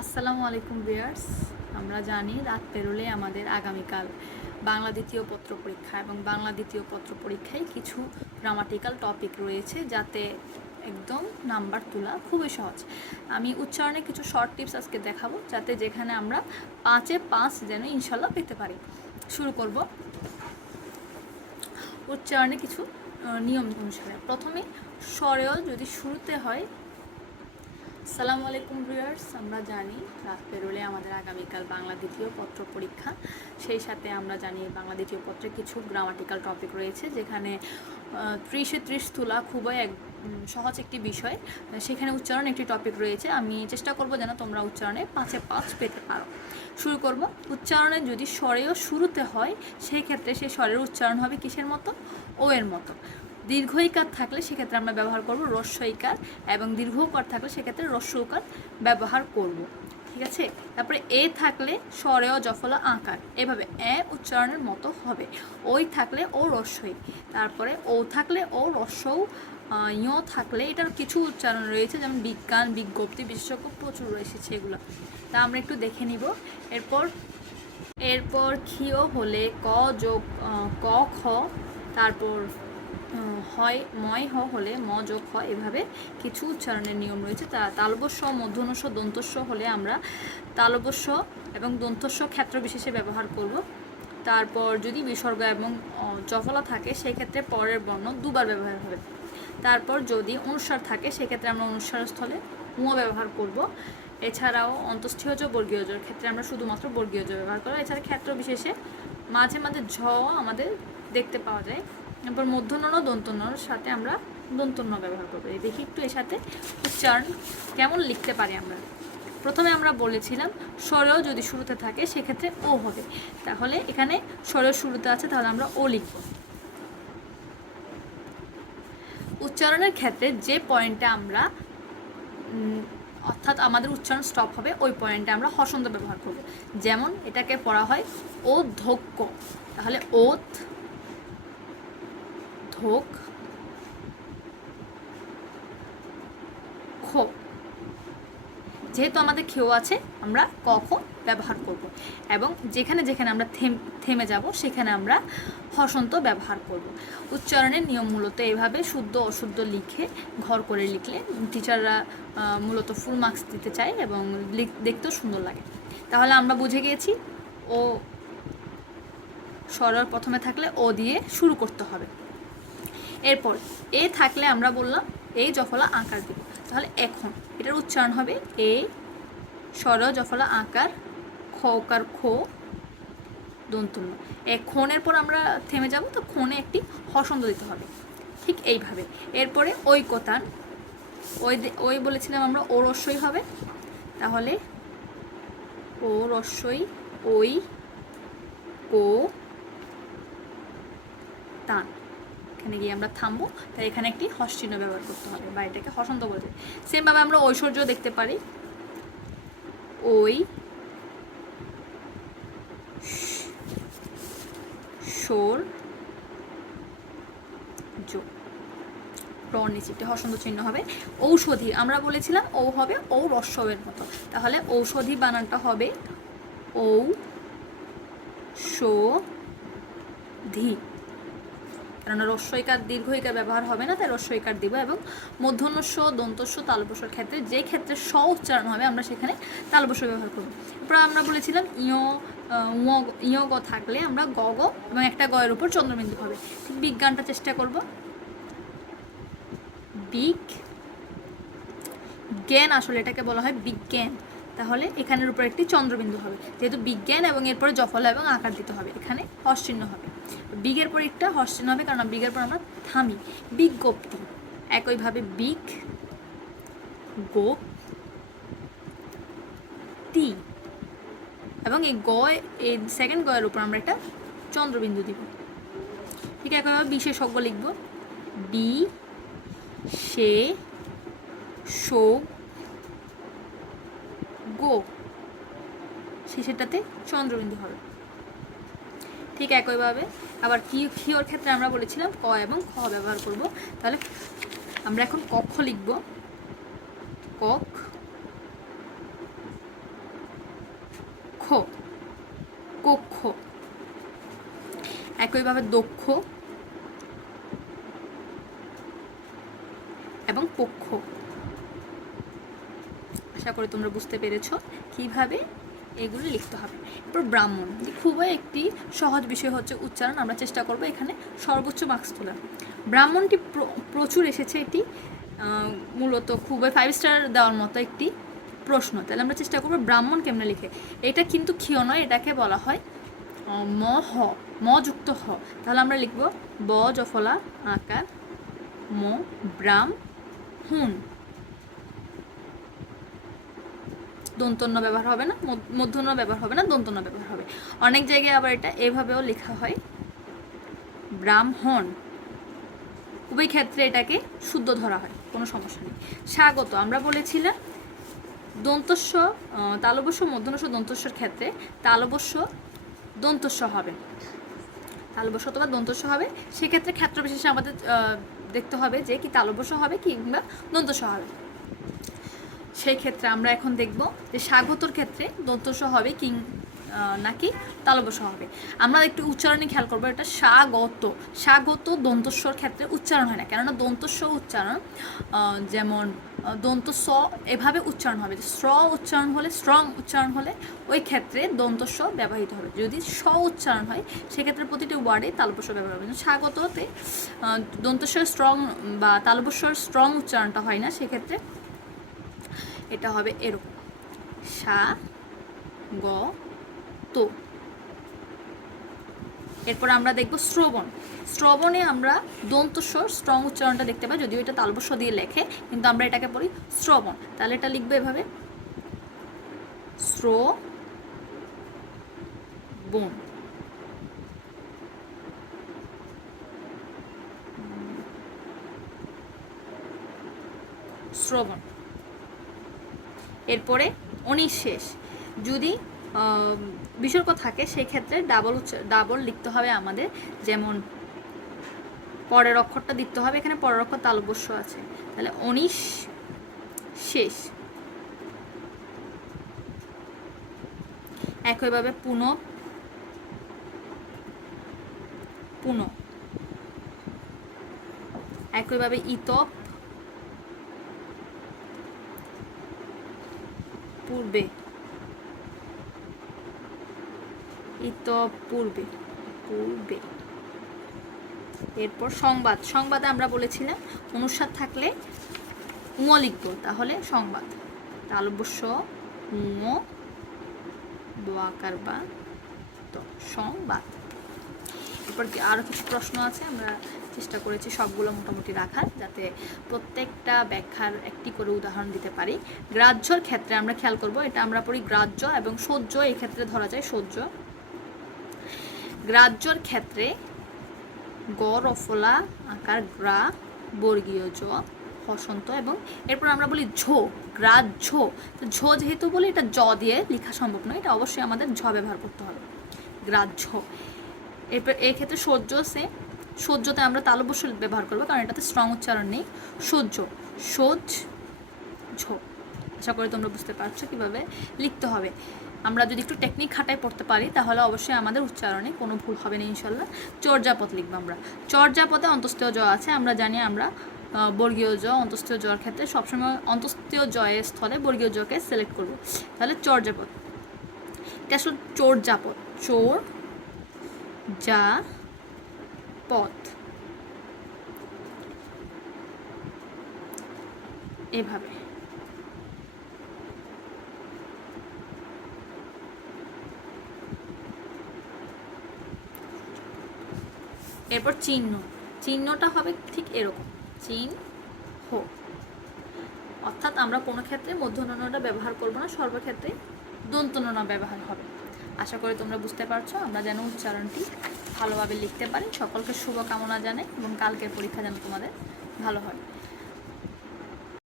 আসসালামু আলাইকুম ভিউয়ার্স। আমরা জানি রাত পেরোলে আমাদের আগামীকাল বাংলা দ্বিতীয় পত্র পরীক্ষা এবং বাংলা দ্বিতীয় পত্র পরীক্ষায় কিছু গ্রামাটিক্যাল টপিক রয়েছে যাতে একদম নাম্বার তোলা খুবই সহজ। আমি উচ্চারণে কিছু শর্ট টিপস আজকে দেখাবো যাতে যেখানে আমরা 5-এ 5 যেন ইনশাল্লাহ পেতে পারি। শুরু করব উচ্চারণে কিছু নিয়ম অনুসারে। প্রথমে স্বরেও যদি শুরুতে হয়, আসসালামু আলাইকুম ভিউয়ার্স, আমরা জানি রাত পেরোলে আমাদের আগামীকাল বাংলা দ্বিতীয় পত্র পরীক্ষা। সেই সাথে আমরা জানি বাংলা দ্বিতীয় পত্রে কিছু গ্রামাটিক্যাল টপিক রয়েছে যেখানে 30-এ 30 তোলা খুবই সহজ একটি বিষয়। সেখানে উচ্চারণ একটি টপিক রয়েছে। আমি চেষ্টা করব যেন তোমরা উচ্চারণে 5-এ 5 পেতে পারো। শুরু করব। উচ্চারণে যদি স্বরেও শুরুতে হয় সেই ক্ষেত্রে সেই স্বরের উচ্চারণ হবে কিসের মতো? ও এর মতো। দীর্ঘ ইকার থাকলে সেক্ষেত্রে আমরা ব্যবহার করব হ্রস্ব ইকার, এবং দীর্ঘ উকার থাকলে সেক্ষেত্রে হ্রস্ব উকার ব্যবহার করব। ঠিক আছে। তারপরে এ থাকলে স্বরেও জফলা আকার, এভাবে এ উচ্চারণের মতো হবে। ওই থাকলে ও হ্রস্বই, তারপরে ও থাকলে ও হ্রস্বও, ইয় থাকলে এটার কিছু উচ্চারণ রয়েছে যেমন বিজ্ঞান, বিজ্ঞপ্তি, বিশেষজ্ঞ প্রচুর রয়েছে সেগুলো, তা আমরা একটু দেখে নিব। এরপর ক্ষীয় হলে ক যোগ ক খ, তারপর হয় ময় হ হলে ম যোগ হ, এভাবে কিছু উচ্চারণের নিয়ম রয়েছে। তালবস্য, মূর্ধন্যস্ব, দন্তস্ব হলে আমরা তালবস্য এবং দন্তস্ব ক্ষেত্র বিশেষে ব্যবহার করব। তারপর যদি বিসর্গ এবং জফলা থাকে সেক্ষেত্রে পরের বর্ণ দুবার ব্যবহার হবে। তারপর যদি অনুস্বার থাকে সেক্ষেত্রে আমরা অনুস্বার স্থলে উ ব্যবহার করব। এছাড়াও অন্তস্থীয় জ, বর্গীয় জর ক্ষেত্রে আমরা শুধুমাত্র বর্গীয় জ ব্যবহার করব। এছাড়া ক্ষেত্র বিশেষে মাঝে মাঝে ঝ আমাদের দেখতে পাওয়া যায়। এরপর মূর্ধন্য, দন্তন্যর সাথে আমরা দন্তন্য ব্যবহার করবো। দেখি একটু এর সাথে উচ্চারণ কেমন লিখতে পারি আমরা। প্রথমে আমরা বলেছিলাম স্বরেও যদি শুরুতে থাকে সেক্ষেত্রে ও হবে, তাহলে এখানে স্বরেও শুরুতে আছে তাহলে আমরা ও লিখব। উচ্চারণের ক্ষেত্রে যে পয়েন্টে আমরা অর্থাৎ আমাদের উচ্চারণ স্টপ হবে ওই পয়েন্টে আমরা হসন্ত ব্যবহার করব। যেমন এটাকে পড়া হয় ও ধক্য, তাহলে ওত ধোক খো, যেহেতু আমাদের খেও আছে আমরা ক খ ব্যবহার করব। এবং যেখানে যেখানে আমরা থেমে যাব সেখানে আমরা হসন্ত ব্যবহার করব। উচ্চারণের নিয়ম মূলত এভাবে শুদ্ধ অশুদ্ধ লিখে ঘর করে লিখলে টিচাররা মূলত ফুল মার্কস দিতে চায় এবং দেখতেও সুন্দর লাগে। তাহলে আমরা বুঝে গিয়েছি ও স্বরের প্রথমে থাকলে ও দিয়ে শুরু করতে হবে। এরপর এ থাকলে আমরা বললাম এই জফলা আকার দিব। তাহলে এখন এটার উচ্চারণ হবে এ স্বর জফলা আকার খকার খো দন্তন্য। খনের পর আমরা থেমে যাব, তো খনে একটি হসন্ত দিতে হবে। ঠিক এইভাবে এরপরে ঐকতান, ওই বলেছিলাম আমরা ও রস্যই হবে, তাহলে ও রস্যই ওই ও তান, এখানে গিয়ে আমরা থামবো। তাই এখানে একটি হস চিহ্ন ব্যবহার করতে হবে বা এটাকে হসন্ত বলতে। সেমভাবে আমরা ঐশ্বর্য দেখতে পারি, ওই সোর জো, নিচে হসন্ত চিহ্ন হবে। ঔষধি আমরা বলেছিলাম ও হবে ও রস্যের মতো, তাহলে ঔষধি বানানটা হবে ঔ শো ধি, কেননা রস্যইকার দীর্ঘইকার ব্যবহার হবে না, তাই রস্যইকার দিব। এবং মূর্ধন্যস্ব, দন্তস্ব, তালবস্যর ক্ষেত্রে যে ক্ষেত্রে স উচ্চারণ হবে আমরা সেখানে তালবস্য ব্যবহার করব। এরপর আমরা বলেছিলাম ইয় গ থাকলে আমরা গ গ এবং একটা গয়ের উপর চন্দ্রবিন্দু হবে। ঠিক বিজ্ঞানটা চেষ্টা করব। জ্ঞান, আসলে এটাকে বলা হয় বিজ্ঞান, তাহলে এখানের উপর একটি চন্দ্রবিন্দু হবে যেহেতু বিজ্ঞান, এবং এরপরে জফলা এবং আকার দিতে হবে, এখানে হস চিহ্ন হবে। বিগের পর একটা হস চিহ্ন হবে কারণ বিগের পর আমরা থামি। বিজ্ঞপ্তি একইভাবে বিগ গো টি, এবং এই সেকেন্ড গয়ের উপর আমরা একটা চন্দ্রবিন্দু দিব। ঠিক একইভাবে বিশেষজ্ঞ লিখব, বি সে শো গো, শেষেরটাতে চন্দ্রবিন্দু হবে। ঠিক একইভাবে আবার ক্ষিয়র ক্ষেত্রে আমরা বলেছিলাম ক এবং খ ব্যবহার করব। তাহলে আমরা এখন কক্ষ লিখব, কক কক্ষ। একইভাবে দক্ষ এবং পক্ষ। আশা করি তোমরা বুঝতে পেরেছো কিভাবে এগুলো লিখতে হবে। এরপর ব্রাহ্মণ, খুবই একটি সহজ বিষয় হচ্ছে উচ্চারণ। আমরা চেষ্টা করব এখানে সর্বোচ্চ মার্কস তোলার। ব্রাহ্মণটি প্রচুর এসেছে, এটি মূলত খুবই 5 স্টার দেওয়ার মতো একটি প্রশ্ন। তাহলে আমরা চেষ্টা করবো ব্রাহ্মণ কেমনে লিখে। এটা কিন্তু ক্ষীয় নয়, এটাকে বলা হয় ম হ, ম যুক্ত হ। তাহলে আমরা লিখব ব জফলা আকার ম, ব্রাহ্মণ। দন্তন্য ব্যবহার হবে না, মূর্ধন্য ব্যবহার হবে না, দন্তন্য ব্যবহার হবে। অনেক জায়গায় আবার এটা এভাবেও লেখা হয় ব্রাহ্মণ। উভয় ক্ষেত্রে এটাকে শুদ্ধ ধরা হয়, কোনো সমস্যা নেই। স্বাগত, আমরা বলেছিলাম দন্তস্ব, তালবস্য, মূর্ধন্যস্ব, দন্তস্বর ক্ষেত্রে তালবস্য দন্তস্ব হবে, তালবস্য অথবা দন্তস্ব হবে। সেক্ষেত্রে ক্ষেত্র বিশেষে আমাদের দেখতে হবে যে কি তালবস্য হবে কিংবা দন্তস্ব হবে। সেই ক্ষেত্রে আমরা এখন দেখব যে স্বাগতর ক্ষেত্রে দন্তস্ব হবে কি নাকি তালবস্য হবে। আমরা একটু উচ্চারণে খেয়াল করবো, এটা স্বাগত। স্বাগত দন্তস্বর ক্ষেত্রে উচ্চারণ হয় না, কেননা দন্তস্ব উচ্চারণ যেমন দন্তস্ব এভাবে উচ্চারণ হবে। স্র উচ্চারণ হলে, স্ট্রং উচ্চারণ হলে ওই ক্ষেত্রে দন্তস্ব ব্যবহৃত হবে। যদি স উচ্চারণ হয় সেক্ষেত্রে প্রতিটি ওয়ার্ডে তালবস্য ব্যবহার হবে। স্বাগততে দন্তস্বর স্ট্রং বা তালবস্যর স্ট্রং উচ্চারণটা হয় না, সেক্ষেত্রে এটা হবে এরকম সা গ তো। এরপর আমরা দেখব শ্রবণ। শ্রবণে আমরা দন্তস্বর স্ট্রং উচ্চারণটা দেখতে পাই, যদিও এটা তালবস্য দিয়ে লেখে, কিন্তু আমরা এটাকে পড়ি শ্রবণ। তাহলে এটা লিখবে এভাবে শ্রবণ। শ্রবণ। এরপরে অনিঃশেষ, যদি বিসর্গ থাকে সেক্ষেত্রে ডাবল লিখতে হবে আমাদের। যেমন পরের অক্ষরটা দিতে হবে, এখানে পরের অক্ষর তালবস্য আছে, তাহলে অনিঃশেষ। একইভাবে পুনঃ, একইভাবে ইতপ, পূর্বে, পূর্বে। এরপর সংবাদ। সংবাদে আমরা বলেছিলাম অনুস্বার থাকলে উম লিখব, তাহলে সংবাদ তালবস্য উম আকার বা তো সংবাদ। এরপর আরও কিছু প্রশ্ন আছে, আমরা চেষ্টা করেছি সবগুলো মোটামুটি রাখার, যাতে প্রত্যেকটা ব্যাখ্যার একটি করে উদাহরণ দিতে পারি। গ্রাহ্যর ক্ষেত্রে আমরা খেয়াল করব, এটা আমরা পড়ি গ্রাহ্য এবং সহ্য, এই ক্ষেত্রে ধরা যায় সহ্য। গ্রাহ্যর ক্ষেত্রে গ রফলা আকার গ্রা, বর্গীয় জ, হসন্ত, এবং এরপর আমরা বলি ঝো, গ্রাহ্য। ঝো যেহেতু বলি, এটা জ দিয়ে লেখা সম্ভব নয়, এটা অবশ্যই আমাদের ঝ ব্যবহার করতে হবে, গ্রাহ্য। এরপর এই ক্ষেত্রে সহ্য সে, সহ্যতে আমরা তালবস্য ব্যবহার করবো, কারণ এটাতে স্ট্রং উচ্চারণ নেই। সহ্য, ঝো। আশা করি তোমরা বুঝতে পারছো কিভাবে লিখতে হবে। আমরা যদি একটু টেকনিক খাটায় পড়তে পারি তাহলে অবশ্যই আমাদের উচ্চারণে কোনো ভুল হবে না ইনশাল্লাহ। চর্যাপদ লিখবো আমরা। চর্যাপদে অন্তস্থীয় জ আছে, আমরা জানি আমরা বর্গীয় জ, অন্তস্থীয় জর ক্ষেত্রে সবসময় অন্তস্থীয় জয়ের স্থলে বর্গীয় জকে সিলেক্ট করব। তাহলে চর্যাপদ, এটা আসলে চর্যাপদ, চোর যা পদ, এভাবে। এরপর চিহ্ন। চিহ্নটা হবে ঠিক এরকম, চিহ্ন, অর্থাৎ আমরা কোনো ক্ষেত্রে মধ্যনটা ব্যবহার করব না, সর্বক্ষেত্রে দন্তননা ব্যবহার হবে। আশা করি তোমরা বুঝতে পারছো। আমরা যেন উচ্চারণটি ভালোভাবে লিখতে পারি। সকলকে শুভকামনা জানাই এবং কালকের পরীক্ষা যেন তোমাদের ভালো হয়।